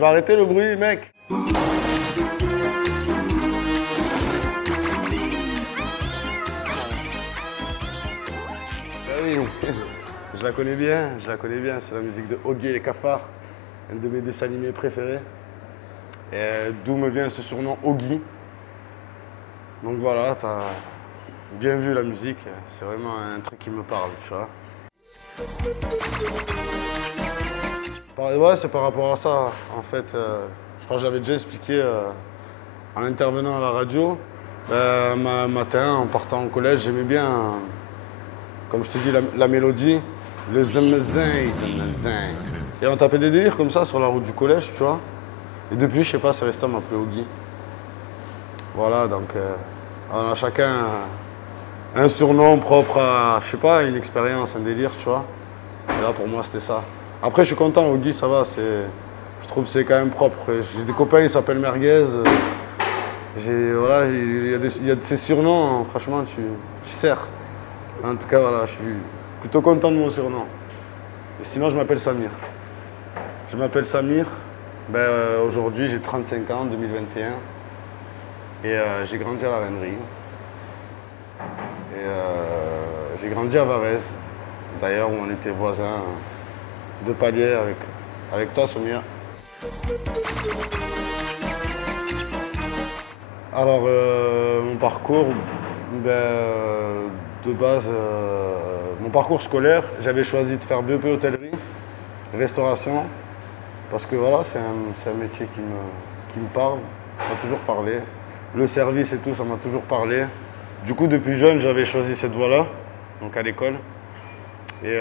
Tu vas arrêter le bruit, mec? Ah oui, je la connais bien, c'est la musique de Oggy et les Cafards, un de mes dessins animés préférés. D'où me vient ce surnom Oggy. Donc voilà, t'as bien vu la musique, c'est vraiment un truc qui me parle, tu vois. Ouais, c'est par rapport à ça, en fait. Je crois que j'avais déjà expliqué en intervenant à la radio. Matin, en partant au collège, j'aimais bien, comme je te dis, la mélodie, le zin, zin. Et on tapait des délires comme ça sur la route du collège, tu vois. Et depuis, je sais pas, c'est resté à m'appeler Oggy. Voilà, donc on a chacun un surnom propre à, je sais pas, une expérience, un délire, tu vois. Et là, pour moi, c'était ça. Après, je suis content, Oggy, ça va, je trouve que c'est quand même propre. J'ai des copains, ils s'appellent Merguez. Voilà, il y a de ces surnoms, hein, franchement, tu sers. En tout cas, voilà, je suis plutôt content de mon surnom. Et sinon, je m'appelle Samir. Je m'appelle Samir. Aujourd'hui, j'ai 35 ans, 2021. Et j'ai grandi à la Rennerie. Et j'ai grandi à Varèse. D'ailleurs, où on était voisins de palier avec toi, Soumia. Alors, mon parcours, de base, mon parcours scolaire, j'avais choisi de faire BEP hôtellerie, restauration, parce que voilà, c'est un métier qui me parle, m'a toujours parlé. Le service et tout, ça m'a toujours parlé. Du coup, depuis jeune, j'avais choisi cette voie-là, donc à l'école. Et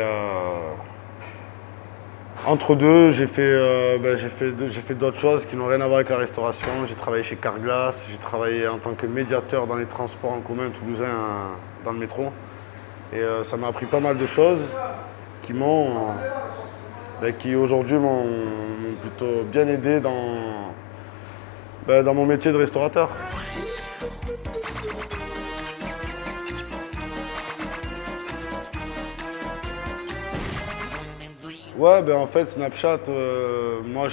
entre deux, j'ai fait d'autres choses qui n'ont rien à voir avec la restauration. J'ai travaillé chez Carglass, j'ai travaillé en tant que médiateur dans les transports en commun toulousains dans le métro. Et ça m'a appris pas mal de choses qui aujourd'hui m'ont plutôt bien aidé dans mon métier de restaurateur. Ouais, en fait, Snapchat, moi,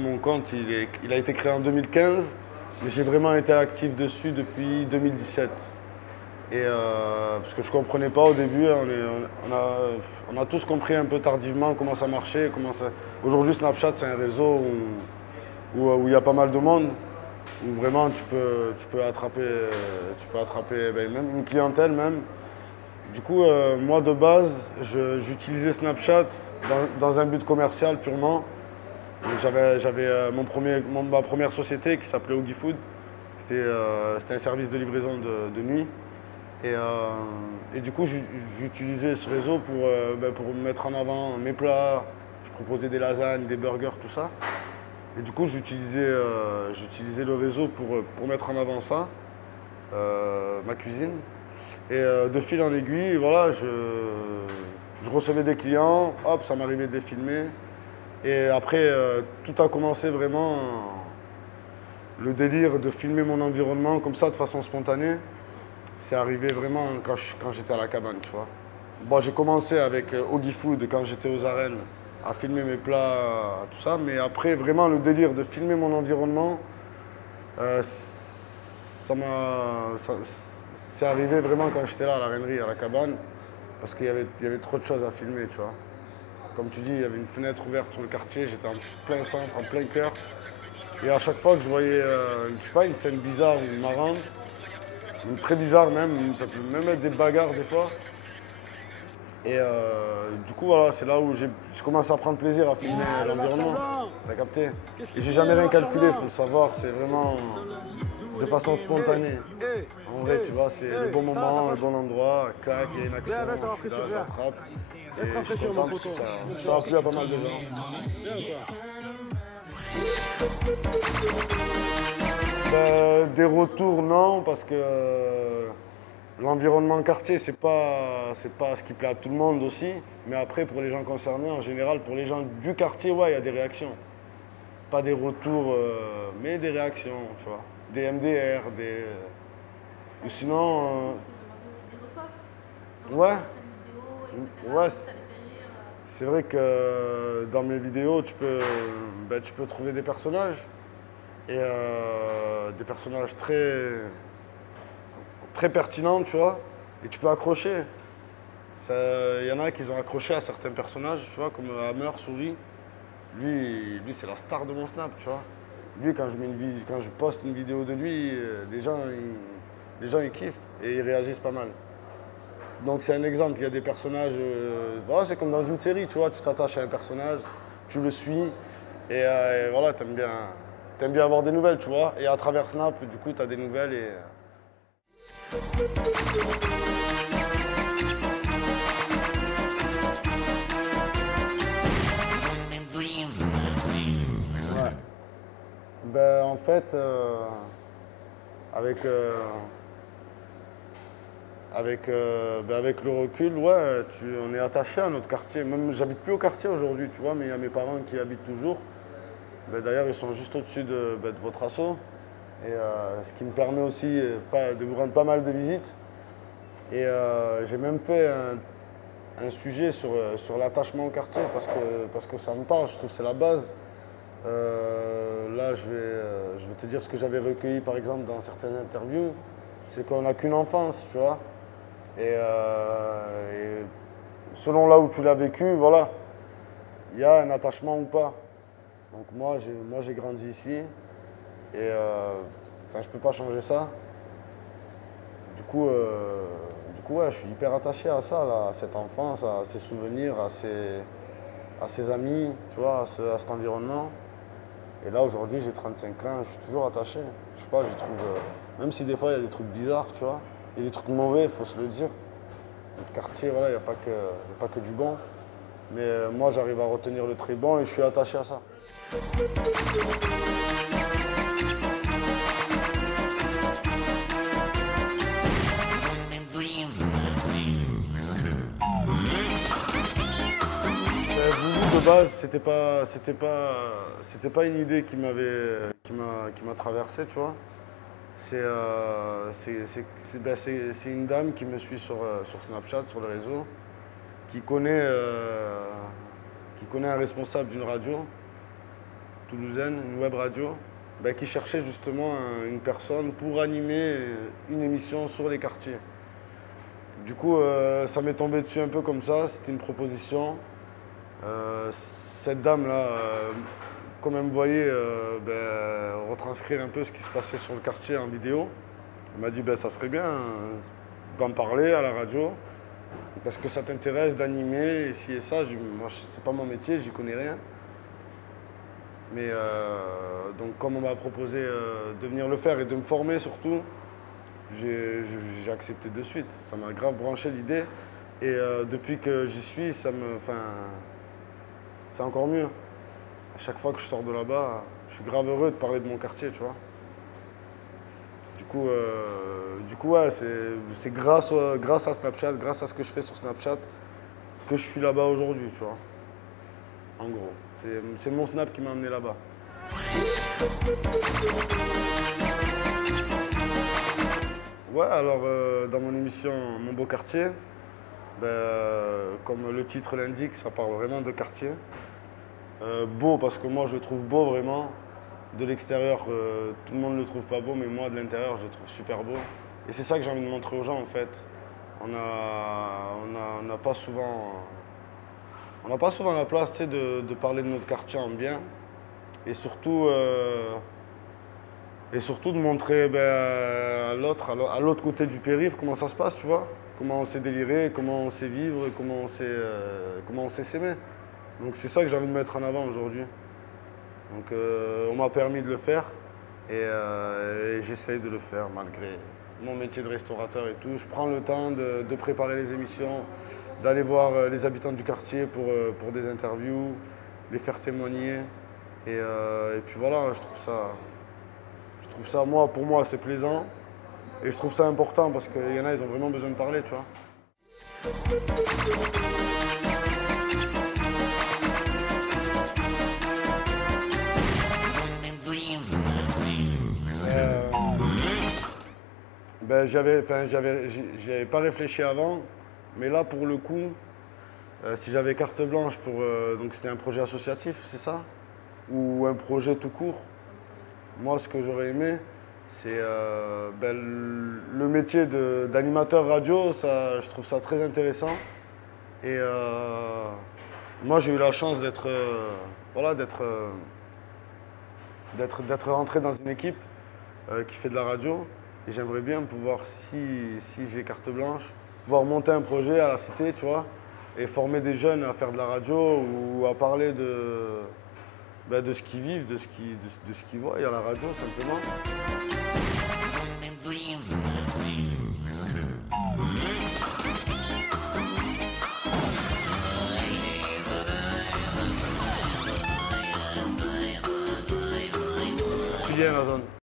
mon compte, il a été créé en 2015, mais j'ai vraiment été actif dessus depuis 2017. Et parce que je ne comprenais pas au début, hein, on a tous compris un peu tardivement comment ça marchait. Aujourd'hui, Snapchat, c'est un réseau où il y a pas mal de monde, où vraiment tu peux attraper même une clientèle même. Du coup, moi de base, j'utilisais Snapchat dans un but commercial purement. Donc j'avais ma première société qui s'appelait Oggy Food. C'était un service de livraison de nuit. Et du coup, j'utilisais ce réseau pour mettre en avant mes plats. Je proposais des lasagnes, des burgers, tout ça. Et du coup, j'utilisais le réseau pour mettre en avant ça, ma cuisine. Et de fil en aiguille, voilà, je recevais des clients, hop, ça m'arrivait de les filmer. Et après, tout a commencé vraiment, le délire de filmer mon environnement comme ça, de façon spontanée. C'est arrivé vraiment quand j'étais à la cabane, tu vois. Bon, j'ai commencé avec Oggy Food quand j'étais aux arènes, à filmer mes plats, tout ça. Mais après, vraiment, le délire de filmer mon environnement, c'est arrivé vraiment quand j'étais là à la Rennerie, à la cabane, parce qu'il y avait trop de choses à filmer, tu vois. Comme tu dis, il y avait une fenêtre ouverte sur le quartier, j'étais en plein centre, en plein cœur. Et à chaque fois que je voyais, je sais pas, une scène bizarre ou marrante, une très bizarre même, ça peut même être des bagarres des fois. Et du coup, voilà, c'est là où j'ai commencé à prendre plaisir à filmer l'environnement. T'as capté? Et j'ai jamais rien calculé, il faut le savoir, c'est vraiment de façon spontanée. En vrai, tu vois, c'est le bon moment, le bon endroit, clac, il y a une action, je suis là, j'attrape. Et je suis content parce que ça a plu à pas mal de gens. Des retours, non, parce que l'environnement quartier, c'est pas ce qui plaît à tout le monde aussi. Mais après, pour les gens concernés, en général, pour les gens du quartier, ouais, il y a des réactions. Pas des retours, mais des réactions, tu vois. Des MDR, ou sinon... ouais. Ouais, c'est vrai que dans mes vidéos, tu peux trouver des personnages et des personnages très pertinents, tu vois, et tu peux accrocher. Il y en a qui ont accroché à certains personnages, tu vois, comme Hammer, Souris. Lui c'est la star de mon Snap, tu vois. Lui, quand je poste une vidéo de lui, les gens ils kiffent et ils réagissent pas mal. Donc c'est un exemple, il y a des personnages, voilà, c'est comme dans une série, tu vois, tu t'attaches à un personnage, tu le suis et voilà, t'aimes bien avoir des nouvelles, tu vois. Et à travers Snap, du coup, tu as des nouvelles et... Ouais. Ben, en fait, avec, avec le recul, ouais, on est attaché à notre quartier. Même, j'habite plus au quartier aujourd'hui, tu vois, mais il y a mes parents qui habitent toujours. Ben, d'ailleurs, ils sont juste au-dessus de votre asso. Et ce qui me permet aussi de vous rendre pas mal de visites. Et j'ai même fait un sujet sur l'attachement au quartier parce que ça me parle, je trouve que c'est la base. Là, je vais te dire ce que j'avais recueilli par exemple dans certaines interviews. C'est qu'on n'a qu'une enfance, tu vois. Et selon là où tu l'as vécu, voilà, il y a un attachement ou pas. Donc moi, j'ai grandi ici et je peux pas changer ça. Du coup, ouais, je suis hyper attaché à ça, là, à cette enfance, à ces souvenirs, à ses amis, tu vois, à cet environnement. Et là, aujourd'hui, j'ai 35 ans, je suis toujours attaché. Je sais pas, je trouve, même si des fois, il y a des trucs bizarres, tu vois, il y a des trucs mauvais, il faut se le dire. Notre quartier, voilà, il n'y a pas que du bon. Mais moi, j'arrive à retenir le très bon et je suis attaché à ça. De base, c'était pas une idée qui m'a traversé, tu vois. C'est une dame qui me suit sur Snapchat, sur le réseau, qui connaît un responsable d'une radio toulousaine, une web radio, qui cherchait justement une personne pour animer une émission sur les quartiers. Du coup, ça m'est tombé dessus un peu comme ça, c'était une proposition. Cette dame-là, comme elle me voyait retranscrire un peu ce qui se passait sur le quartier en vidéo, elle m'a dit ça serait bien d'en parler à la radio, parce que ça t'intéresse d'animer, et ci et ça. Moi, c'est pas mon métier, j'y connais rien. Mais donc, comme on m'a proposé de venir le faire et de me former surtout, j'ai accepté de suite. Ça m'a grave branché l'idée. Et depuis que j'y suis, c'est encore mieux. À chaque fois que je sors de là-bas, je suis grave heureux de parler de mon quartier, tu vois. Du coup ouais, c'est grâce à Snapchat, grâce à ce que je fais sur Snapchat, que je suis là-bas aujourd'hui, tu vois. En gros, c'est mon Snap qui m'a amené là-bas. Ouais, alors dans mon émission Mon Beau Quartier, comme le titre l'indique, ça parle vraiment de quartier. Beau parce que moi je le trouve beau vraiment. De l'extérieur, tout le monde ne le trouve pas beau, mais moi de l'intérieur je le trouve super beau. Et c'est ça que j'ai envie de montrer aux gens en fait. On n'a pas souvent la place, tu sais, de parler de notre quartier en bien. Et surtout de montrer à l'autre côté du périph' comment ça se passe, tu vois. Comment on sait délirer, comment on sait vivre, comment on sait s'aimer. Donc c'est ça que j'ai envie de mettre en avant aujourd'hui. Donc on m'a permis de le faire et j'essaye de le faire malgré mon métier de restaurateur et tout. Je prends le temps de préparer les émissions, d'aller voir les habitants du quartier pour des interviews, les faire témoigner. Et puis voilà, je trouve ça, pour moi, c'est plaisant. Et je trouve ça important parce qu'il y en a, ils ont vraiment besoin de parler, tu vois. J'avais pas réfléchi avant, mais là, pour le coup, Si j'avais carte blanche pour... donc c'était un projet associatif, c'est ça? Ou un projet tout court? Moi, ce que j'aurais aimé, c'est le métier d'animateur radio. Ça, je trouve ça très intéressant. Et moi, j'ai eu la chance d'être voilà, d'être rentré dans une équipe qui fait de la radio. Et j'aimerais bien pouvoir, si j'ai carte blanche, pouvoir monter un projet à la cité, tu vois, et former des jeunes à faire de la radio ou à parler de ce qu'ils vivent, de ce qu'ils voient à la radio, simplement. Je suis bien, la zone.